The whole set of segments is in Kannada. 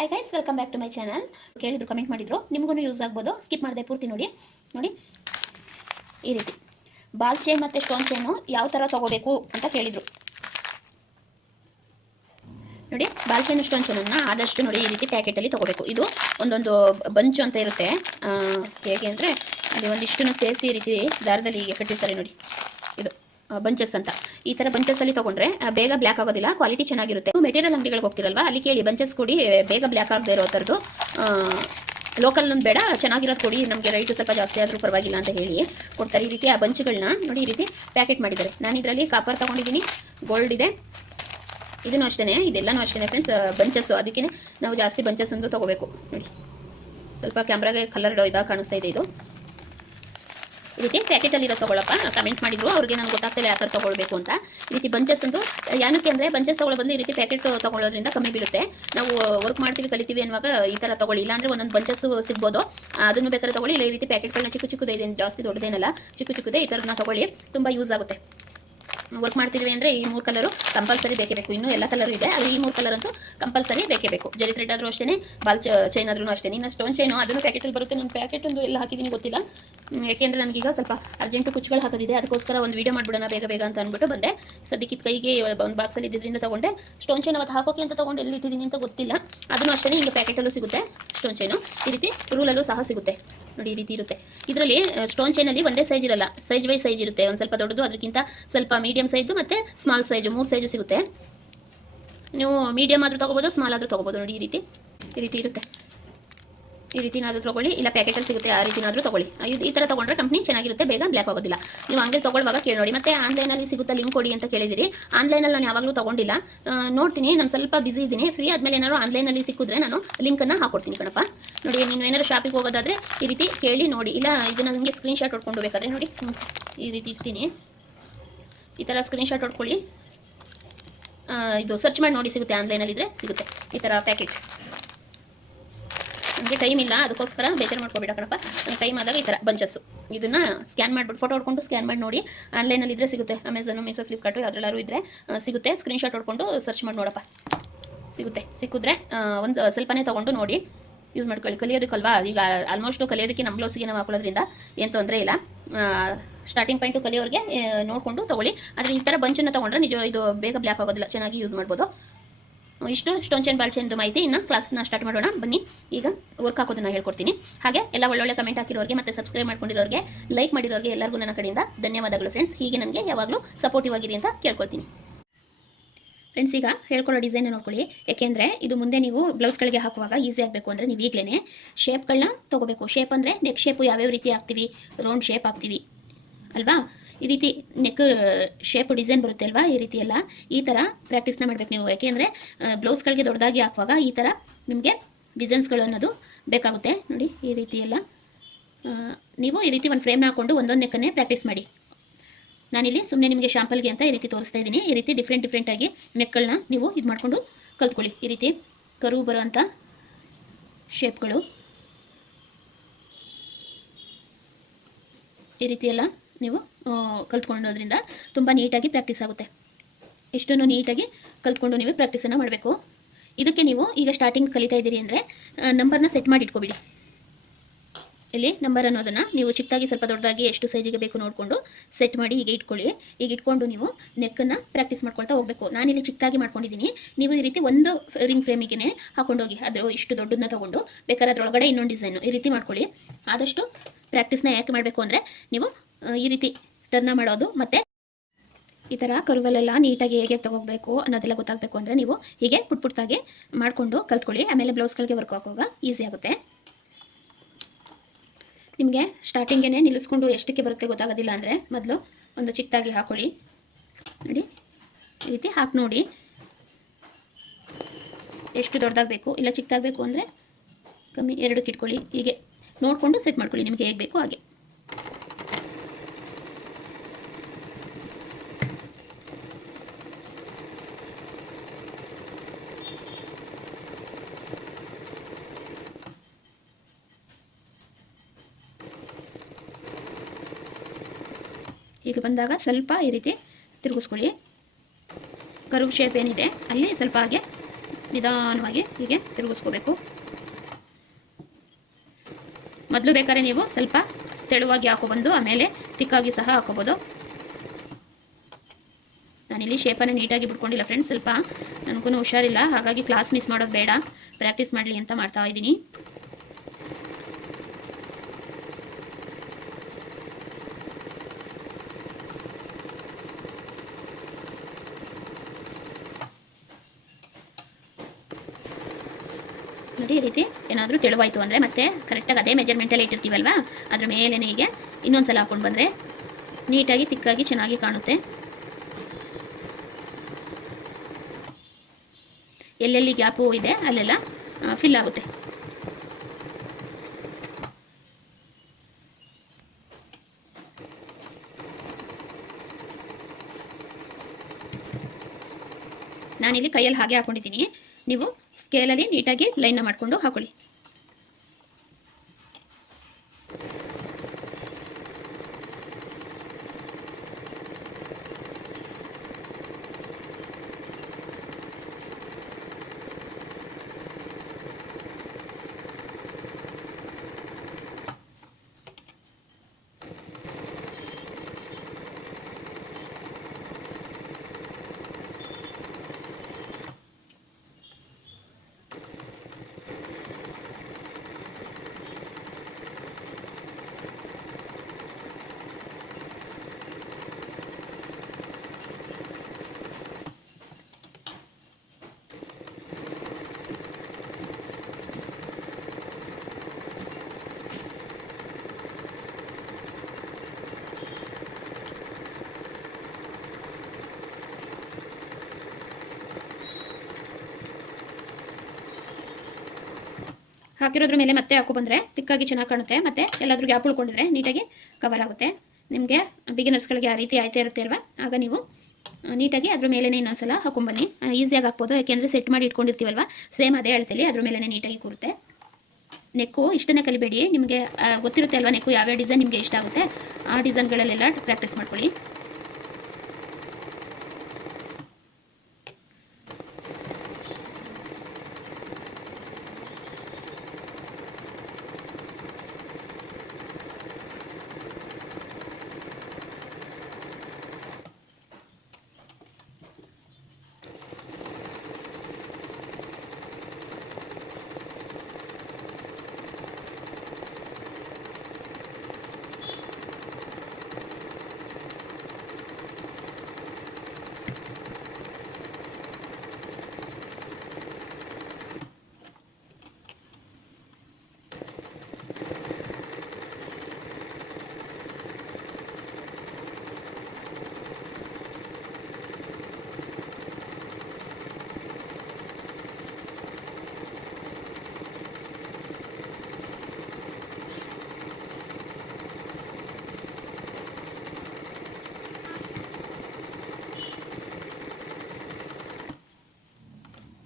Hi guys, welcome back to my channel. ಕೇಳಿದ್ರು, ಕಮೆಂಟ್ ಮಾಡಿದ್ರು, ನಿಮಗೂ ಯೂಸ್ ಆಗ್ಬೋದು. ಸ್ಕಿಪ್ ಮಾಡಿದೆ ಪೂರ್ತಿ ನೋಡಿ. ಈ ರೀತಿ ಬಾಲ್ ಚೈನ್ ಮತ್ತು ಸ್ಟೋನ್ ಚೈನು ಯಾವ ಥರ ತೊಗೋಬೇಕು ಅಂತ ಕೇಳಿದರು ನೋಡಿ. ಬಾಲ್ ಚೈನ್ ಸ್ಟೋನ್ ಚೈನನ್ನು ಆದಷ್ಟು ನೋಡಿ ಈ ರೀತಿ ಪ್ಯಾಕೆಟಲ್ಲಿ ತೊಗೋಬೇಕು. ಇದು ಒಂದೊಂದು ಬಂಚು ಅಂತ ಇರುತ್ತೆ. ಹೇಗೆ ಅಂದರೆ ಅಲ್ಲಿ ಒಂದಿಷ್ಟನ್ನು ಸೇರಿಸಿ ಈ ರೀತಿ ದಾರದಲ್ಲಿ ಹೀಗೆ ಕಟ್ಟಿರ್ತಾರೆ ನೋಡಿ. ಇದು ಬಂಚಸ್ ಅಂತ. ಈ ಥರ ಬಂಚಸ್ಸಲ್ಲಿ ತೊಗೊಂಡ್ರೆ ಬೇಗ ಬ್ಲ್ಯಾಕ್ ಆಗೋದಿಲ್ಲ, ಕ್ವಾಲಿಟಿ ಚೆನ್ನಾಗಿರುತ್ತೆ. ಮೆಟೀರಿಯಲ್ ಅಂಗಡಿಗಳಿಗೆ ಹೋಗ್ತಿರಲ್ವಾ, ಅಲ್ಲಿ ಕೇಳಿ ಬಂಚಸ್ ಕೊಡಿ, ಬೇಗ ಬ್ಲ್ಯಾಕ್ ಆಗದೆ ಇರೋ ಥರದ್ದು. ಲೋಕಲ್ ಬೇಡ, ಚೆನ್ನಾಗಿರೋದು ಕೊಡಿ, ನಮಗೆ ರೈಟು ಸ್ವಲ್ಪ ಜಾಸ್ತಿ ಆದರೂ ಪರವಾಗಿಲ್ಲ ಅಂತ ಹೇಳಿ ಕೊಡ್ತಾರೆ. ಈ ರೀತಿ ಆ ಬಂಚ್ಗಳನ್ನ ನೋಡಿ ಈ ರೀತಿ ಪ್ಯಾಕೆಟ್ ಮಾಡಿದ್ದಾರೆ. ನಾನು ಇದರಲ್ಲಿ ಕಾಪರ್ ತೊಗೊಂಡಿದ್ದೀನಿ, ಗೋಲ್ಡ್ ಇದೆ. ಇದನ್ನು ಅಷ್ಟೇ, ಇದೆಲ್ಲನೂ ಅಷ್ಟೇ ಫ್ರೆಂಡ್ಸ್, ಬಂಚಸ್ಸು. ಅದಕ್ಕೆ ನಾವು ಜಾಸ್ತಿ ಬಂಚಸ್ ಒಂದು ತೊಗೋಬೇಕು ನೋಡಿ. ಸ್ವಲ್ಪ ಕ್ಯಾಮ್ರಾಗೆ ಕಲರ್ ಇದಾಗ ಕಾಣಿಸ್ತಾ ಇದೆ. ಇದು ಈ ರೀತಿ ಪ್ಯಾಕೆಟಲ್ಲಿರೋ ತೊಗೊಳಪ್ಪ ಕಮೆಂಟ್ ಮಾಡಿದ್ರು, ಅವ್ರಿಗೆ ನನಗೆ ಗೊತ್ತಾಗ್ತಿಲ್ಲ ಯಾವ ಥರ ತೊಗೊಳ್ಬೇಕು ಅಂತ. ಈ ರೀತಿ ಬಂಚಸ್ ಒಂದು ಏನಕ್ಕೆ ಅಂದರೆ ಬಂಚಸ್ ತೊಗೊಳ್ಳೋ ಬಂದು ಈ ರೀತಿ ಪ್ಯಾಕೆಟ್ ತೊಗೊಳ್ಳೋದ್ರಿಂದ ಕಮ್ಮಿ ಬೀಳುತ್ತೆ. ನಾವು ವರ್ಕ್ ಮಾಡ್ತೀವಿ, ಕಲಿತೀವಿ ಅನ್ನುವಾಗ ಈ ಥರ ತೊಗೊಳ್ಳಿ. ಇಲ್ಲಾಂದರೆ ಒಂದೊಂದು ಬಂಚಸ್ಸು ಸಿಗ್ಬೋದು, ಅದನ್ನು ಬೇಕಾದ್ರೆ ತೊಗೊಳ್ಳಿ. ಇಲ್ಲ ಈ ರೀತಿ ಪ್ಯಾಕೆಟ್ಗಳನ್ನ ಚಿಕ್ಕ ಚಿಕ್ಕದೇ ಇದೆ, ಜಾಸ್ತಿ ದೊಡ್ಡದೇನಲ್ಲ, ಚಿಕ್ಕ ಚಿಕ್ಕದೇ, ಈ ಥರದನ್ನ ತೊಗೊಳ್ಳಿ, ತುಂಬ ಯೂಸ್ ಆಗುತ್ತೆ. ವರ್ಕ್ ಮಾಡ್ತೀವಿ ಅಂದರೆ ಈ 3 ಕಲರು ಕಂಪಲ್ಸರಿ ಬೇಕೇ ಬೇಕು. ಇನ್ನೂ ಎಲ್ಲ ಕಲರು ಇದೆ, ಅಲ್ಲಿ ಈ 3 ಕಲರ್ ಅಂತೂ ಕಂಪಲ್ಸರಿ ಬೇಕೇ ಬೇಕು. ಜರಿ ಥ್ರೆಡ್ ಆದರೂ ಅಷ್ಟೇ, ಬಾಲ್ ಚೈನ್ ಆದ್ರೂ ಅಷ್ಟೇ. ಇನ್ನು ಸ್ಟೋನ್ ಚೈನು ಅದನ್ನು ಪ್ಯಾಕೆಟಲ್ಲಿ ಬರುತ್ತೆ. ನಾನು ಪ್ಯಾಕೆಟ್ ಒಂದು ಎಲ್ಲ ಹಾಕಿದ್ದೀನಿ ಗೊತ್ತಿಲ್ಲ, ಯಾಕೆಂದರೆ ನನಗೀಗ ಸ್ವಲ್ಪ ಅರ್ಜೆಂಟು ಕುಚ್ಚುಗಳು ಹಾಕೋದಿದೆ. ಅದಕ್ಕೋಸ್ಕರ ಒಂದು ವೀಡಿಯೋ ಮಾಡಿಬಿಡೋಣ ಬೇಗ ಬೇಗ ಅಂತ ಅಂದ್ಬಿಟ್ಟು ಬಂದೆ. ಸದ್ಯಕ್ಕೆ ಕೈಗೆ ಒಂದು ಬಾಕ್ಸಲ್ಲಿ ಇದ್ದಿದ್ದರಿಂದ ತೊಗೊಂಡೆ. ಸ್ಟೋನ್ ಚೈನ್ ಅವತ್ತು ಹಾಕೋಕೆ ಅಂತ ತೊಗೊಂಡು ಎಲ್ಲಿ ಇಟ್ಟಿದ್ದೀನಿ ಅಂತ ಗೊತ್ತಿಲ್ಲ. ಅದನ್ನು ಅಷ್ಟೇ ಈಗ ಪ್ಯಾಕೆಟಲ್ಲೂ ಸಿಗುತ್ತೆ ಸ್ಟೋನ್ ಚೈನು. ಈ ರೀತಿ ರೂಲಲ್ಲೂ ಸಹ ಸಿಗುತ್ತೆ ನೋಡಿ. ಈ ರೀತಿ ಇರುತ್ತೆ. ಇದರಲ್ಲಿ ಸ್ಟೋನ್ ಚೈನಲ್ಲಿ ಒಂದೇ ಸೈಜ್ ಇರಲ್ಲ, ಸೈಜ್ ವೈ ಸೈಜ್ ಇರುತ್ತೆ. ಒಂದು ಸ್ವಲ್ಪ ದೊಡ್ಡದು, ಅದಕ್ಕಿಂತ ಸ್ವಲ್ಪ ಮೀಡಿಯಂ ಸೈಜು ಮತ್ತು ಸ್ಮಾಲ್ ಸೈಜು, 3 ಸೈಜು ಸಿಗುತ್ತೆ. ನೀವು ಮೀಡಿಯಂ ಆದರೂ ತೊಗೋಬೋದು, ಸ್ಮಾಲ್ ಆದರೂ ತೊಗೋಬೋದು ನೋಡಿ. ಈ ರೀತಿ ಇರುತ್ತೆ. ಈ ರೀತಿನಾದರೂ ತೊಗೊಳ್ಳಿ, ಇಲ್ಲ ಪ್ಯಾಕೆಟಲ್ಲಿ ಸಿಗುತ್ತೆ, ಆ ರೀತಿನಾದರೂ ತೊಗೊಳ್ಳಿ. ಈ ಥರ ತೊಗೊಂಡ್ರೆ ಕಂಪ್ನಿ ಚೆನ್ನಾಗಿರುತ್ತೆ, ಬೇಗ ಬ್ಲ್ಯಾಕ್ ಆಗೋದಿಲ್ಲ. ನೀವು ಅಂಗಡಿ ತೊಗೊಳ್ಳುವಾಗ ಕೇಳಿ ನೋಡಿ. ಮತ್ತು ಆನ್ಲೈನಲ್ಲಿ ಸಿಗುತ್ತೆ, ಲಿಂಕ್ ಕೊಡಿ ಅಂತ ಕೇಳಿದಿರಿ. ಆನ್ಲೈನಲ್ಲಿ ನಾನು ಯಾವಾಗಲೂ ತೊಗೊಂಡಿಲ್ಲ, ನೋಡ್ತೀನಿ. ನಾನು ಸ್ವಲ್ಪ ಬಿಸಿ ಇದ್ದೀನಿ, ಫ್ರೀ ಆದಮೇಲೆ ಏನಾದ್ರು ಆನ್ಲೈನಲ್ಲಿ ಸಿಕ್ಕಿದ್ರೆ ನಾನು ಲಿಂಕನ್ನು ಹಾಕೊಡ್ತೀನಿ ಕಣಪ್ಪ. ನೋಡಿ, ನೀವು ಏನಾದ್ರು ಶಾಪಿಗೆ ಹೋಗೋದಾದರೆ ಈ ರೀತಿ ಕೇಳಿ ನೋಡಿ. ಇಲ್ಲ ಇದನ್ನು ನನಗೆ ಸ್ಕ್ರೀನ್ಶಾಟ್ ಹೊಡ್ಕೊಂಡು ಬೇಕಾದರೆ ನೋಡಿ, ಈ ರೀತಿ ಇರ್ತೀನಿ. ಈ ಥರ ಸ್ಕ್ರೀನ್ಶಾಟ್ ಹೊಡ್ಕೊಳ್ಳಿ. ಇದು ಸರ್ಚ್ ಮಾಡಿ ನೋಡಿ, ಸಿಗುತ್ತೆ. ಆನ್ಲೈನಲ್ಲಿದ್ದರೆ ಸಿಗುತ್ತೆ ಈ ಥರ ಪ್ಯಾಕೆಟ್. ನನಗೆ ಟೈಮ್ ಇಲ್ಲ, ಅದಕ್ಕೋಸ್ಕರ ಬೇಜಾರು ಮಾಡ್ಕೊಬೇಡ ಕಣಪ್ಪ. ನನಗೆ ಟೈಮ್ ಆದಾಗ ಈ ಥರ ಬಂಚಸ್ಸು ಇದನ್ನು ಸ್ಕ್ಯಾನ್ ಮಾಡಿಬಿಟ್ಟು ಫೋಟೋ ಹೊಡ್ಕೊಂಡು ಸ್ಕ್ಯಾನ್ ಮಾಡಿ ನೋಡಿ. ಆನ್ಲೈನಲ್ಲಿದ್ದರೆ ಸಿಗುತ್ತೆ. ಅಮೆಝಾನು, ಮೀಶೋ, ಫ್ಲಿಪ್ಕಾರ್ಟು ಅದರಲ್ಲಾರು ಇದ್ದರೆ ಸಿಗುತ್ತೆ. ಸ್ಕ್ರೀನ್ಶಾಟ್ ಹೊಡ್ಕೊಂಡು ಸರ್ಚ್ ಮಾಡಿ ನೋಡಪ್ಪ, ಸಿಗುತ್ತೆ. ಸಿಕ್ಕಿದ್ರೆ ಒಂದು ಸ್ವಲ್ಪನೇ ತೊಗೊಂಡು ನೋಡಿ, ಯೂಸ್ ಮಾಡ್ಕೊಳ್ಳಿ. ಕಲಿಯೋದಕ್ಕಲ್ವಾ, ಈಗ ಆಲ್ಮೋಸ್ಟು ಕಲಿಯೋದಕ್ಕೆ ನಮ್ಮ ಬ್ಲೌಸಿಗೆ ನಾವು ಹಾಕೊಳ್ಳೋದ್ರಿಂದ ಏನು ತೊಂದರೆ ಇಲ್ಲ. ಸ್ಟಾರ್ಟಿಂಗ್ ಪಾಯಿಂಟು ಕಲಿಯೋರಿಗೆ ನೋಡಿಕೊಂಡು ತೊಗೊಳ್ಳಿ. ಆದರೆ ಈ ಥರ ಬಂಚನ್ನು ತೊಗೊಂಡ್ರೆ ನಿಜ ಇದು ಬೇಗ ಬ್ಲ್ಯಾಕ್ ಆಗೋದಿಲ್ಲ, ಚೆನ್ನಾಗಿ ಯೂಸ್ ಮಾಡ್ಬೋದು. ಇಷ್ಟು ಸ್ಟೋನ್ ಚೈನ್ ಬಾಲ್ ಚೈನ್ದು ಮಾಹಿತಿ. ಇನ್ನು ಕ್ಲಾಸ್ನ ಸ್ಟಾರ್ಟ್ ಮಾಡೋಣ ಬನ್ನಿ. ಈಗ ವರ್ಕ್ ಹಾಕೋದನ್ನ ಹೇಳ್ಕೊಡ್ತೀನಿ. ಹಾಗೆ ಎಲ್ಲ ಒಳ್ಳೊಳ್ಳೆ ಕಮೆಂಟ್ ಹಾಕಿರೋರಿಗೆ ಮತ್ತು ಸಬ್ಸ್ಕ್ರೈಬ್ ಮಾಡ್ಕೊಂಡಿರೋರಿಗೆ, ಲೈಕ್ ಮಾಡಿರೋರಿಗೆ ಎಲ್ಲರಿಗೂ ನನ್ನ ಕಡೆಯಿಂದ ಧನ್ಯವಾದಗಳು ಫ್ರೆಂಡ್ಸ್. ಹೀಗೆ ನನಗೆ ಯಾವಾಗಲೂ ಸಪೋರ್ಟಿವ್ ಆಗಿರಿ ಅಂತ ಕೇಳ್ಕೊಳ್ತೀನಿ ಫ್ರೆಂಡ್ಸ್. ಈಗ ಹೇಳ್ಕೊಳ್ಳೋ ಡಿಸೈನ್ ನೋಡ್ಕೊಳ್ಳಿ, ಯಾಕೆಂದರೆ ಇದು ಮುಂದೆ ನೀವು ಬ್ಲೌಸ್ಗಳಿಗೆ ಹಾಕುವಾಗ ಈಸಿ ಆಗಬೇಕು ಅಂದರೆ ನೀವು ಈಗಲೇ ಶೇಪ್ಗಳನ್ನ ತೊಗೋಬೇಕು. ಶೇಪ್ ಅಂದರೆ ನೆಕ್ ಶೇಪು ಯಾವ್ಯಾವ ರೀತಿ ಹಾಕ್ತೀವಿ, ರೌಂಡ್ ಶೇಪ್ ಹಾಕ್ತೀವಿ ಅಲ್ವಾ, ಈ ರೀತಿ ನೆಕ್ ಶೇಪ್ ಡಿಸೈನ್ ಬರುತ್ತೆ ಅಲ್ವಾ, ಈ ರೀತಿ ಎಲ್ಲ ಈ ಥರ ಪ್ರಾಕ್ಟೀಸ್ನ ಮಾಡಬೇಕು ನೀವು. ಯಾಕೆಂದರೆ ಬ್ಲೌಸ್ಗಳಿಗೆ ದೊಡ್ಡದಾಗಿ ಹಾಕುವಾಗ ಈ ಥರ ನಿಮಗೆ ಡಿಸೈನ್ಸ್ಗಳು ಅನ್ನೋದು ಬೇಕಾಗುತ್ತೆ ನೋಡಿ. ಈ ರೀತಿ ಎಲ್ಲ ನೀವು ಈ ರೀತಿ ಒಂದು ಫ್ರೇಮ್ನ ಹಾಕ್ಕೊಂಡು ಒಂದೊಂದು ನೆಕ್ಕನ್ನೇ ಪ್ರಾಕ್ಟೀಸ್ ಮಾಡಿ. ನಾನಿಲ್ಲಿ ಸುಮ್ಮನೆ ನಿಮಗೆ ಶಾಂಪಲ್ಗೆ ಅಂತ ಈ ರೀತಿ ತೋರಿಸ್ತಾ ಇದ್ದೀನಿ. ಈ ರೀತಿ ಡಿಫ್ರೆಂಟಾಗಿ ನೆಕ್ಗಳನ್ನ ನೀವು ಇದು ಮಾಡಿಕೊಂಡು ಕಲ್ತ್ಕೊಳ್ಳಿ. ಈ ರೀತಿ ಕರು ಬರೋವಂಥ ಶೇಪ್ಗಳು ಈ ರೀತಿ ಎಲ್ಲ ನೀವು ಕಲ್ತ್ಕೊಳ್ಳೋದ್ರಿಂದ ತುಂಬ ನೀಟಾಗಿ ಪ್ರಾಕ್ಟೀಸ್ ಆಗುತ್ತೆ. ಇಷ್ಟನ್ನು ನೀಟಾಗಿ ಕಲ್ತ್ಕೊಂಡು ನೀವು ಪ್ರಾಕ್ಟೀಸನ್ನು ಮಾಡಬೇಕು. ಇದಕ್ಕೆ ನೀವು ಈಗ ಸ್ಟಾರ್ಟಿಂಗ್ ಕಲಿತಾ ಇದ್ದೀರಿ ಅಂದರೆ ನಂಬರ್ನ ಸೆಟ್ ಮಾಡಿ ಇಟ್ಕೊಬಿಡಿ. ಇಲ್ಲಿ ನಂಬರ್ ಅನ್ನೋದನ್ನು ನೀವು ಚಿಕ್ಕದಾಗಿ ಸ್ವಲ್ಪ ದೊಡ್ಡದಾಗಿ ಎಷ್ಟು ಸೈಜಿಗೆ ಬೇಕು ನೋಡಿಕೊಂಡು ಸೆಟ್ ಮಾಡಿ ಹೀಗೆ ಇಟ್ಕೊಳ್ಳಿ. ಈಗ ಇಟ್ಕೊಂಡು ನೀವು ನೆಕ್ಕನ್ನು ಪ್ರಾಕ್ಟೀಸ್ ಮಾಡ್ಕೊಳ್ತಾ ಹೋಗಬೇಕು. ನಾನಿಲ್ಲಿ ಚಿಕ್ಕದಾಗಿ ಮಾಡ್ಕೊಂಡಿದ್ದೀನಿ, ನೀವು ಈ ರೀತಿ ಒಂದು ರಿಂಗ್ ಫ್ರೇಮಿಗೆ ಹಾಕೊಂಡೋಗಿ ಅದ್ರ ಇಷ್ಟು ದೊಡ್ಡದನ್ನ ತೊಗೊಂಡು ಬೇಕಾದ್ರೆ ಅದರೊಳಗಡೆ ಇನ್ನೊಂದು ಡಿಸೈನು ಈ ರೀತಿ ಮಾಡ್ಕೊಳ್ಳಿ. ಆದಷ್ಟು ಪ್ರಾಕ್ಟೀಸ್ನ ಯಾಕೆ ಮಾಡಬೇಕು ಅಂದರೆ ನೀವು ಈ ರೀತಿ ಟರ್ನ ಮಾಡೋದು ಮತ್ತು ಈ ಥರ ಕರುವಲ್ಲೆಲ್ಲ ನೀಟಾಗಿ ಹೇಗೆ ತೊಗೋಬೇಕು ಅನ್ನೋದೆಲ್ಲ ಗೊತ್ತಾಗಬೇಕು ಅಂದರೆ ನೀವು ಹೀಗೆ ಪುಟ್ಟಾಗಿ ಮಾಡಿಕೊಂಡು ಕಲ್ತ್ಕೊಳ್ಳಿ. ಆಮೇಲೆ ಬ್ಲೌಸ್ಗಳಿಗೆ ವರ್ಕ್ ಹಾಕುವಾಗ ಈಸಿ ಆಗುತ್ತೆ. ನಿಮಗೆ ಸ್ಟಾರ್ಟಿಂಗೇ ನಿಲ್ಲಿಸ್ಕೊಂಡು ಎಷ್ಟಕ್ಕೆ ಬರುತ್ತೆ ಗೊತ್ತಾಗೋದಿಲ್ಲ ಅಂದರೆ ಮೊದಲು ಒಂದು ಚಿಕ್ಕದಾಗಿ ಹಾಕ್ಕೊಳ್ಳಿ ನೋಡಿ. ಈ ರೀತಿ ಹಾಕಿ ನೋಡಿ ಎಷ್ಟು ದೊಡ್ಡದಾಗಬೇಕು, ಇಲ್ಲ ಚಿಕ್ಕದಾಗಬೇಕು ಅಂದರೆ ಕಮ್ಮಿ 2ಕ್ಕೆ ಇಟ್ಕೊಳ್ಳಿ. ಹೀಗೆ ನೋಡಿಕೊಂಡು ಸೆಟ್ ಮಾಡ್ಕೊಳ್ಳಿ ನಿಮಗೆ ಹೇಗೆ ಬೇಕು ಹಾಗೆ. ಈಗ ಬಂದಾಗ ಸ್ವಲ್ಪ ಈ ರೀತಿ ತಿರುಗಿಸ್ಕೊಳ್ಳಿ. ಕರ್ವ್ ಶೇಪ್ ಏನಿದೆ ಅಲ್ಲಿ ಸ್ವಲ್ಪ ಹಾಗೆ ನಿಧಾನವಾಗಿ ಹೀಗೆ ತಿರುಗಿಸ್ಕೋಬೇಕು. ಮೊದಲು ಬೇಕಾದ್ರೆ ನೀವು ಸ್ವಲ್ಪ ತೆಳುವಾಗಿ ಹಾಕೊಬಂದು ಆಮೇಲೆ ತಿಕ್ಕಾಗಿ ಸಹ ಹಾಕೋಬೋದು. ನಾನಿಲ್ಲಿ ಶೇಪನ್ನು ನೀಟಾಗಿ ಬಿಟ್ಕೊಂಡಿಲ್ಲ ಫ್ರೆಂಡ್ಸ್, ಸ್ವಲ್ಪ ನನಗೂ ಹುಷಾರಿಲ್ಲ, ಹಾಗಾಗಿ ಕ್ಲಾಸ್ ಮಿಸ್ ಮಾಡೋದು ಬೇಡ, ಪ್ರಾಕ್ಟೀಸ್ ಮಾಡಲಿ ಅಂತ ಮಾಡ್ತಾ ಇದ್ದೀನಿ. ನೋಡಿ ಈ ರೀತಿ ಏನಾದರೂ ತೆಳುವಾಯಿತು ಅಂದರೆ ಮತ್ತೆ ಕರೆಕ್ಟಾಗಿ ಅದೇ ಮೆಜರ್ಮೆಂಟಲ್ಲಿ ಇಟ್ಟಿರ್ತೀವಲ್ವಾ, ಅದ್ರ ಮೇಲೆ ಹೀಗೆ ಇನ್ನೊಂದು ಸಲ ಹಾಕೊಂಡು ಬಂದರೆ ನೀಟಾಗಿ ತಿಕ್ಕಾಗಿ ಚೆನ್ನಾಗಿ ಕಾಣುತ್ತೆ. ಎಲ್ಲೆಲ್ಲಿ ಗ್ಯಾಪು ಇದೆ ಅಲ್ಲೆಲ್ಲ ಫಿಲ್ ಆಗುತ್ತೆ. ನಾನಿಲ್ಲಿ ಕೈಯಲ್ಲಿ ಹಾಗೆ ಹಾಕೊಂಡಿದ್ದೀನಿ, ನೀವು ಸ್ಕೇಲಲ್ಲಿ ನೀಟಾಗಿ ಲೈನ್ನ ಮಾಡಿಕೊಂಡು ಹಾಕೊಳ್ಳಿ. ಹಾಕಿರೋದ್ರ ಮೇಲೆ ಮತ್ತೆ ಹಾಕೋ ಬಂದರೆ ತಿಕ್ಕಾಗಿ ಚೆನ್ನಾಗಿ ಕಾಣುತ್ತೆ, ಮತ್ತು ಎಲ್ಲಾದರೂ ಗ್ಯಾಪ್ ಉಳ್ಕೊಂಡಿದ್ರೆ ನೀಟಾಗಿ ಕವರ್ ಆಗುತ್ತೆ. ನಿಮಗೆ ಬಿಗಿನರ್ಸ್ಗಳಿಗೆ ಆ ರೀತಿ ಆಯ್ತಾ ಇರುತ್ತೆ ಅಲ್ವಾ, ಆಗ ನೀವು ನೀಟಾಗಿ ಅದ್ರ ಮೇಲೆ ಇನ್ನೊಂದ್ಸಲ ಹಾಕೊಂಡ್ಬನ್ನಿ. ಈಸಿಯಾಗಿ ಹಾಕ್ಬೋದು, ಯಾಕೆಂದರೆ ಸೆಟ್ ಮಾಡಿ ಇಟ್ಕೊಂಡಿರ್ತೀವಲ್ವ, ಸೇಮ್ ಅದೇ ಅಳತೆಯಲ್ಲಿ ಅದ್ರ ಮೇಲೆ ನೀಟಾಗಿ ಕೂರುತ್ತೆ. ನೆಕ್ಕು ಇಷ್ಟನ್ನೇ ಕಲಿಬೇಡಿ, ನಿಮಗೆ ಗೊತ್ತಿರುತ್ತೆ ಅಲ್ವಾ ನೆಕ್ಕು ಯಾವ್ಯಾವ ಡಿಸೈನ್ ನಿಮಗೆ ಇಷ್ಟ ಆಗುತ್ತೆ ಆ ಡಿಸೈನ್ಗಳಲ್ಲೆಲ್ಲ ಪ್ರಾಕ್ಟೀಸ್ ಮಾಡ್ಕೊಳ್ಳಿ.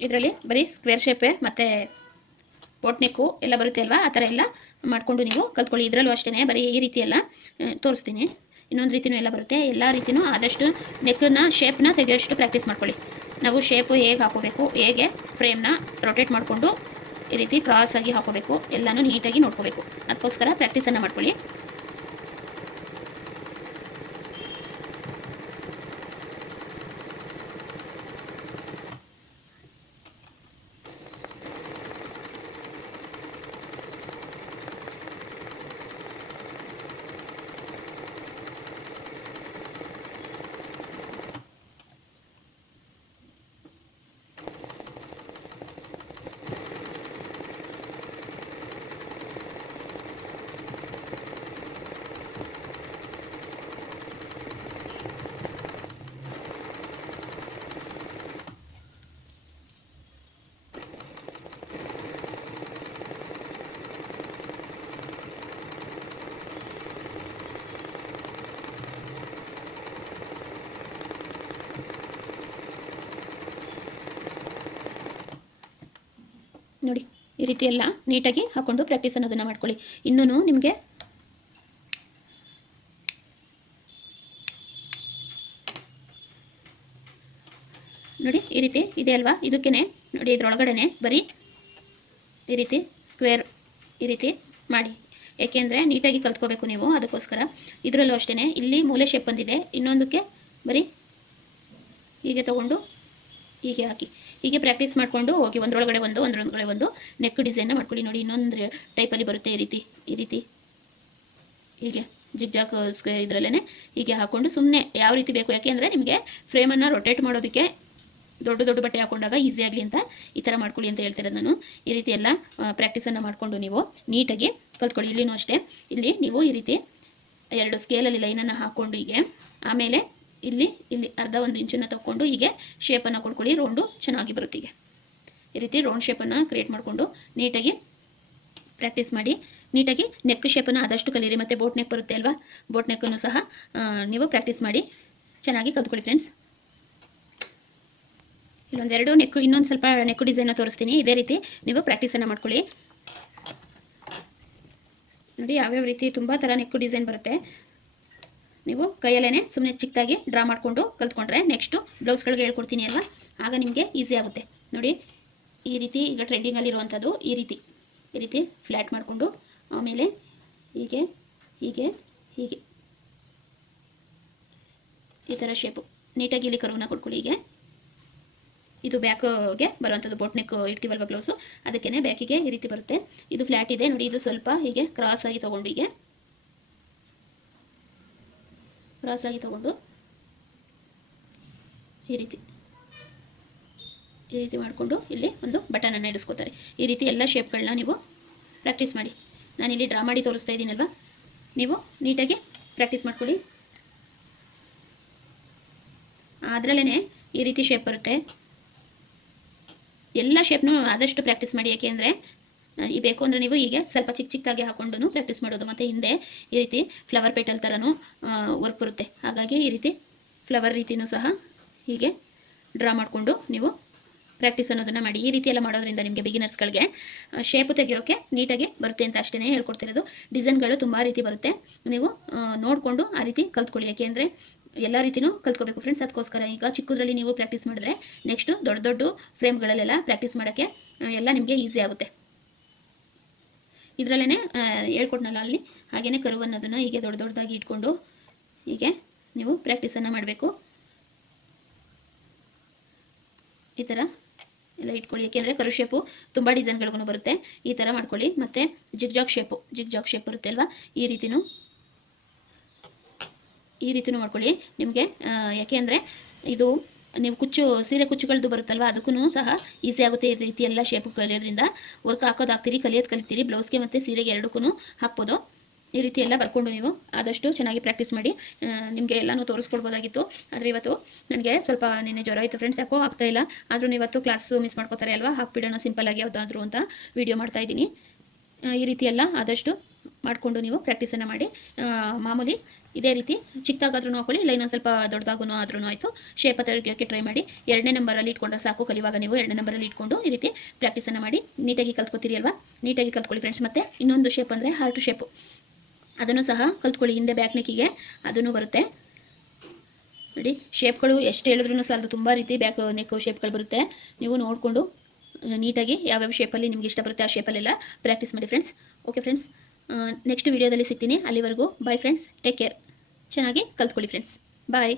ಇದರಲ್ಲಿ ಬರೀ ಸ್ಕ್ವೇರ್ ಶೇಪೇ ಮತ್ತು ಬೋಟ್ ನೆಕ್ಕು ಎಲ್ಲ ಬರುತ್ತೆ ಅಲ್ವಾ, ಆ ಥರ ಎಲ್ಲ ಮಾಡಿಕೊಂಡು ನೀವು ಕಲ್ತ್ಕೊಳ್ಳಿ. ಇದರಲ್ಲೂ ಅಷ್ಟೇ ಬರೀ ಈ ರೀತಿ ಎಲ್ಲ ತೋರಿಸ್ತೀನಿ, ಇನ್ನೊಂದು ರೀತಿಯೂ ಎಲ್ಲ ಬರುತ್ತೆ. ಎಲ್ಲ ರೀತಿಯೂ ಆದಷ್ಟು ನೆಕ್ಕನ್ನ ಶೇಪ್ನ ತೆಗೆಯೋಷ್ಟು ಪ್ರಾಕ್ಟೀಸ್ ಮಾಡ್ಕೊಳ್ಳಿ. ನಾವು ಶೇಪು ಹೇಗೆ ಹಾಕೋಬೇಕು, ಹೇಗೆ ಫ್ರೇಮ್ನ ರೊಟೇಟ್ ಮಾಡಿಕೊಂಡು ಈ ರೀತಿ ಕ್ರಾಸಾಗಿ ಹಾಕೋಬೇಕು ಎಲ್ಲನೂ ನೀಟಾಗಿ ನೋಡ್ಕೋಬೇಕು. ಅದಕ್ಕೋಸ್ಕರ ಪ್ರಾಕ್ಟೀಸನ್ನು ಮಾಡ್ಕೊಳ್ಳಿ. ನೋಡಿ ಈ ರೀತಿ ಎಲ್ಲ ನೀಟಾಗಿ ಹಾಕೊಂಡು ಪ್ರಾಕ್ಟೀಸ್ ಅನ್ನೋದನ್ನು ಮಾಡ್ಕೊಳ್ಳಿ. ಇನ್ನೂ ನಿಮಗೆ ನೋಡಿ ಈ ರೀತಿ ಇದೆ ಅಲ್ವಾ, ಇದಕ್ಕೇ ನೋಡಿ ಇದ್ರೊಳಗಡೆ ಬರೀ ಈ ರೀತಿ ಸ್ಕ್ವೇರ್ ಈ ರೀತಿ ಮಾಡಿ, ಏಕೆಂದರೆ ನೀಟಾಗಿ ಕಲ್ತ್ಕೋಬೇಕು ನೀವು, ಅದಕ್ಕೋಸ್ಕರ. ಇದರಲ್ಲೂ ಅಷ್ಟೇ ಇಲ್ಲಿ ಮೂಲೆ ಶೇಪ್ ಬಂದಿದೆ, ಇನ್ನೊಂದಕ್ಕೆ ಬರೀ ಹೀಗೆ ತೊಗೊಂಡು ಹೀಗೆ ಹಾಕಿ ಹೀಗೆ ಪ್ರಾಕ್ಟೀಸ್ ಮಾಡಿಕೊಂಡು ಹೋಗಿ. ಒಂದರೊಳಗಡೆ ಒಂದು ನೆಕ್ ಡಿಸೈನ್ನ ಮಾಡ್ಕೊಳ್ಳಿ. ನೋಡಿ ಇನ್ನೊಂದು ಟೈಪಲ್ಲಿ ಬರುತ್ತೆ ಈ ರೀತಿ ಹೀಗೆ ಜಿಗ್ಜಾಕ್ ಇದರಲ್ಲೇ ಹೀಗೆ ಹಾಕ್ಕೊಂಡು ಸುಮ್ಮನೆ ಯಾವ ರೀತಿ ಬೇಕು, ಯಾಕೆಂದರೆ ನಿಮಗೆ ಫ್ರೇಮನ್ನು ರೊಟೇಟ್ ಮಾಡೋದಕ್ಕೆ ದೊಡ್ಡ ಬಟ್ಟೆ ಹಾಕೊಂಡಾಗ ಈಸಿ ಆಗಲಿ ಅಂತ ಈ ಥರ ಮಾಡ್ಕೊಳ್ಳಿ ಅಂತ ಹೇಳ್ತಿರೋದು ನಾನು. ಈ ರೀತಿ ಎಲ್ಲ ಪ್ರಾಕ್ಟೀಸನ್ನು ಮಾಡಿಕೊಂಡು ನೀವು ನೀಟಾಗಿ ಕಲ್ತ್ಕೊಳ್ಳಿ. ಇಲ್ಲಿನೂ ಅಷ್ಟೇ, ಇಲ್ಲಿ ನೀವು ಈ ರೀತಿ 2 ಸ್ಕೇಲಲ್ಲಿ ಲೈನನ್ನು ಹಾಕ್ಕೊಂಡು ಹೀಗೆ, ಆಮೇಲೆ ಇಲ್ಲಿ ಅರ್ಧ 1 ಇಂಚನ್ನು ತಗೊಂಡು ಹೀಗೆ ಶೇಪನ್ನು ಕೊಡ್ಕೊಳ್ಳಿ. ರೌಂಡು ಚೆನ್ನಾಗಿ ಬರುತ್ತೆ. ಹೀಗೆ ಈ ರೀತಿ ರೌಂಡ್ ಶೇಪನ್ನು ಕ್ರಿಯೇಟ್ ಮಾಡಿಕೊಂಡು ನೀಟಾಗಿ ಪ್ರಾಕ್ಟೀಸ್ ಮಾಡಿ. ನೀಟಾಗಿ ನೆಕ್ ಶೇಪನ್ನು ಆದಷ್ಟು ಕಲೀರಿ. ಮತ್ತು ಬೋಟ್ ನೆಕ್ ಬರುತ್ತೆ ಅಲ್ವಾ, ಬೋಟ್ ನೆಕ್ಕನ್ನು ಸಹ ನೀವು ಪ್ರಾಕ್ಟೀಸ್ ಮಾಡಿ ಚೆನ್ನಾಗಿ ಕಲ್ತ್ಕೊಳ್ಳಿ ಫ್ರೆಂಡ್ಸ್. ಇಲ್ಲೊಂದೆರಡು ನೆಕ್, ಇನ್ನೊಂದು ಸ್ವಲ್ಪ ನೆಕ್ ಡಿಸೈನ್ನ ತೋರಿಸ್ತೀನಿ. ಇದೇ ರೀತಿ ನೀವು ಪ್ರಾಕ್ಟೀಸನ್ನು ಮಾಡ್ಕೊಳ್ಳಿ. ನೋಡಿ ಯಾವ್ಯಾವ ರೀತಿ ತುಂಬ ಥರ ನೆಕ್ ಡಿಸೈನ್ ಬರುತ್ತೆ. ನೀವು ಕೈಯಲ್ಲೇ ಸುಮ್ಮನೆ ಚಿಕ್ಕದಾಗಿ ಡ್ರಾ ಮಾಡಿಕೊಂಡು ಕಲ್ತ್ಕೊಂಡ್ರೆ ನೆಕ್ಸ್ಟು ಬ್ಲೌಸ್ಗಳಿಗೆ ಹೇಳ್ಕೊಡ್ತೀನಿ ಅಲ್ವಾ, ಆಗ ನಿಮಗೆ ಈಸಿ ಆಗುತ್ತೆ. ನೋಡಿ ಈ ರೀತಿ ಈಗ ಟ್ರೆಂಡಿಂಗಲ್ಲಿರುವಂಥದ್ದು ಈ ರೀತಿ ಫ್ಲ್ಯಾಟ್ ಮಾಡಿಕೊಂಡು, ಆಮೇಲೆ ಹೀಗೆ ಈ ಥರ ಶೇಪು ನೀಟಾಗಿ ಇಲ್ಲಿ ಕರುವನ್ನ ಕೊಡ್ಕೊಳ್ಳಿ. ಹೀಗೆ ಇದು ಬ್ಯಾಕ್ಗೆ ಬರುವಂಥದ್ದು, ಬೋಟ್ ನೆಕ್ ಇಡ್ತೀವಲ್ವ ಬ್ಲೌಸು, ಅದಕ್ಕೇ ಬ್ಯಾಕಿಗೆ ಈ ರೀತಿ ಬರುತ್ತೆ. ಇದು ಫ್ಲ್ಯಾಟ್ ಇದೆ ನೋಡಿ, ಇದು ಸ್ವಲ್ಪ ಹೀಗೆ ಕ್ರಾಸ್ ಆಗಿ ತೊಗೊಂಡು ಈ ರೀತಿ ಮಾಡಿಕೊಂಡು ಇಲ್ಲಿ ಒಂದು ಬಟನನ್ನು ಇಡಿಸ್ಕೋತಾರೆ. ಈ ರೀತಿ ಎಲ್ಲ ಶೇಪ್ಗಳನ್ನ ನೀವು ಪ್ರಾಕ್ಟೀಸ್ ಮಾಡಿ. ನಾನಿಲ್ಲಿ ಡ್ರಾ ಮಾಡಿ ತೋರಿಸ್ತಾ ಇದ್ದೀನಲ್ವ, ನೀವು ನೀಟಾಗಿ ಪ್ರಾಕ್ಟೀಸ್ ಮಾಡ್ಕೊಳ್ಳಿ. ಅದರಲ್ಲೇ ಈ ರೀತಿ ಶೇಪ್ ಬರುತ್ತೆ. ಎಲ್ಲ ಶೇಪ್ನೂ ಆದಷ್ಟು ಪ್ರಾಕ್ಟೀಸ್ ಮಾಡಿ, ಏಕೆಂದರೆ ಈ ಬೇಕು ಅಂದರೆ ನೀವು ಹೀಗೆ ಸ್ವಲ್ಪ ಚಿಕ್ಕದಾಗಿ ಹಾಕ್ಕೊಂಡು ಪ್ರಾಕ್ಟೀಸ್ ಮಾಡೋದು. ಮತ್ತು ಹಿಂದೆ ಈ ರೀತಿ ಫ್ಲವರ್ ಪೇಟಲ್ ಥರನೂ ವರ್ಕ್ ಬರುತ್ತೆ. ಹಾಗಾಗಿ ಈ ರೀತಿ ಫ್ಲವರ್ ರೀತಿಯೂ ಸಹ ಹೀಗೆ ಡ್ರಾ ಮಾಡಿಕೊಂಡು ನೀವು ಪ್ರಾಕ್ಟೀಸ್ ಅನ್ನೋದನ್ನು ಮಾಡಿ. ಈ ರೀತಿ ಎಲ್ಲ ಮಾಡೋದ್ರಿಂದ ನಿಮಗೆ ಬಿಗಿನರ್ಸ್ಗಳಿಗೆ ಶೇಪು ತೆಗೆಯೋಕ್ಕೆ ನೀಟಾಗಿ ಬರುತ್ತೆ ಅಂತ ಅಷ್ಟೇ ಹೇಳ್ಕೊಡ್ತಿರೋದು. ಡಿಸೈನ್ಗಳು ತುಂಬ ರೀತಿ ಬರುತ್ತೆ, ನೀವು ನೋಡಿಕೊಂಡು ಆ ರೀತಿ ಕಲ್ತ್ಕೊಳ್ಳಿ. ಯಾಕೆಂದರೆ ಎಲ್ಲ ರೀತಿಯೂ ಕಲ್ತ್ಕೋಬೇಕು ಫ್ರೆಂಡ್ಸ್. ಅದಕ್ಕೋಸ್ಕರ ಈಗ ಚಿಕ್ಕದ್ರಲ್ಲಿ ನೀವು ಪ್ರಾಕ್ಟೀಸ್ ಮಾಡಿದ್ರೆ ನೆಕ್ಸ್ಟು ದೊಡ್ಡ ಫ್ರೇಮ್ಗಳಲ್ಲೆಲ್ಲ ಪ್ರಾಕ್ಟೀಸ್ ಮಾಡೋಕ್ಕೆ ಎಲ್ಲ ನಿಮಗೆ ಈಸಿ ಆಗುತ್ತೆ. ಇದರಲ್ಲೇ ಹೇಳ್ಕೊಟ್ನಲ್ಲ ಅಲ್ಲಿ, ಹಾಗೆಯೇ ಕರು ಅನ್ನೋದನ್ನು ಹೀಗೆ ದೊಡ್ಡದಾಗಿ ಇಟ್ಕೊಂಡು ಹೀಗೆ ನೀವು ಪ್ರಾಕ್ಟೀಸನ್ನು ಮಾಡಬೇಕು. ಈ ಥರ ಎಲ್ಲ ಇಟ್ಕೊಳ್ಳಿ, ಏಕೆಂದರೆ ಕರು ಶೇಪು ತುಂಬ ಡಿಸೈನ್ಗಳಿಗೂ ಬರುತ್ತೆ. ಈ ಥರ ಮಾಡ್ಕೊಳ್ಳಿ. ಮತ್ತು ಜಿಗ್ಜಾಗ್ ಶೇಪ್ ಬರುತ್ತೆ ಅಲ್ವಾ, ಈ ರೀತಿಯೂ ಮಾಡ್ಕೊಳ್ಳಿ ನಿಮಗೆ. ಯಾಕೆ ಅಂದರೆ ಇದು ನೀವು ಸೀರೆ ಕುಚ್ಚುಗಳದ್ದು ಬರುತ್ತಲ್ವ, ಅದಕ್ಕೂ ಸಹ ಈಸಿ ಆಗುತ್ತೆ. ಈ ರೀತಿ ಎಲ್ಲ ಶೇಪ್ ಕಲಿಯೋದ್ರಿಂದ ವರ್ಕ್ ಹಾಕೋದಾಗ್ತೀರಿ, ಕಲಿತೀರಿ. ಬ್ಲೌಸ್ಗೆ ಮತ್ತು ಸೀರೆಗೆ ಎರಡಕ್ಕೂ ಹಾಕ್ಬೋದು. ಈ ರೀತಿ ಎಲ್ಲ ಬರ್ಕೊಂಡು ನೀವು ಆದಷ್ಟು ಚೆನ್ನಾಗಿ ಪ್ರಾಕ್ಟೀಸ್ ಮಾಡಿ. ನಿಮಗೆ ಎಲ್ಲನೂ ತೋರಿಸ್ಕೊಡ್ಬೋದಾಗಿತ್ತು, ಆದರೆ ಇವತ್ತು ನನಗೆ ಸ್ವಲ್ಪ ನಿನ್ನೆ ಜ್ವರ ಇತ್ತು ಫ್ರೆಂಡ್ಸ್, ಯಾಕೋ ಆಗ್ತಾಯಿಲ್ಲ. ಆದರೂ ಇವತ್ತು ಕ್ಲಾಸ್ ಮಿಸ್ ಮಾಡ್ಕೋತಾರೆ ಅಲ್ವಾ, ಹಾಕ್ಬಿಡೋಣ ಸಿಂಪಲ್ಲಾಗಿ ಯಾವುದಾದ್ರೂ ಅಂತ ವಿಡಿಯೋ ಮಾಡ್ತಾಯಿದ್ದೀನಿ. ಈ ರೀತಿ ಎಲ್ಲ ಆದಷ್ಟು ಮಾಡಿಕೊಂಡು ನೀವು ಪ್ರಾಕ್ಟೀಸನ್ನು ಮಾಡಿ. ಮಾಮೂಲಿ ಇದೇ ರೀತಿ ಚಿಕ್ಕದಾಗಾದ್ರೂ ಹಾಕೊಳ್ಳಿ, ಇಲ್ಲ ಇನ್ನೊಂದು ಸ್ವಲ್ಪ ದೊಡ್ಡದಾಗೂ ಆದ್ರೂ ಆಯಿತು. ಶೇಪ್ ತೆಗೆಯೋಕ್ಕೆ ಟ್ರೈ ಮಾಡಿ. 2ನೇ ನಂಬರಲ್ಲಿ ಇಟ್ಕೊಂಡ್ರೆ ಸಾಕು. ಕಲಿಯುವಾಗ ನೀವು 2ನೇ ನಂಬರಲ್ಲಿ ಇಟ್ಕೊಂಡು ಈ ರೀತಿ ಪ್ರಾಕ್ಟೀಸನ್ನು ಮಾಡಿ ನೀಟಾಗಿ ಕಲ್ತ್ಕೊತೀರಿ ಅಲ್ವಾ. ನೀಟಾಗಿ ಕಲ್ತ್ಕೊಳ್ಳಿ ಫ್ರೆಂಡ್ಸ್. ಮತ್ತು ಇನ್ನೊಂದು ಶೇಪ್ ಅಂದರೆ ಹಾರ್ಟ್ ಶೇಪು, ಅದನ್ನು ಸಹ ಕಲ್ತ್ಕೊಳ್ಳಿ. ಹಿಂದೆ ಬ್ಯಾಕ್ ನೆಕ್ಕಿಗೆ ಅದನ್ನು ಬರುತ್ತೆ ನೋಡಿ. ಶೇಪ್ಗಳು ಎಷ್ಟು ಹೇಳಿದ್ರೂ ಸಾಲದು, ತುಂಬ ರೀತಿ ಬ್ಯಾಕ್ ನೆಕ್ ಶೇಪ್ಗಳು ಬರುತ್ತೆ. ನೀವು ನೋಡಿಕೊಂಡು ನೀಟಾಗಿ ಯಾವ್ಯಾವ ಶೇಪಲ್ಲಿ ನಿಮ್ಗೆ ಇಷ್ಟ ಬರುತ್ತೆ ಆ ಶೇಪಲ್ಲೆಲ್ಲ ಪ್ರಾಕ್ಟೀಸ್ ಮಾಡಿ ಫ್ರೆಂಡ್ಸ್. ಓಕೆ ಫ್ರೆಂಡ್ಸ್, ನೆಕ್ಸ್ಟ್ ವಿಡಿಯೋದಲ್ಲಿ ಸಿಗ್ತೀನಿ. ಅಲ್ಲಿವರೆಗೂ ಬಾಯ್ ಫ್ರೆಂಡ್ಸ್, ಟೇಕ್ ಕೇರ್. ಚೆನ್ನಾಗಿ ಕಲ್ತ್ಕೊಳ್ಳಿ ಫ್ರೆಂಡ್ಸ್. ಬಾಯ್.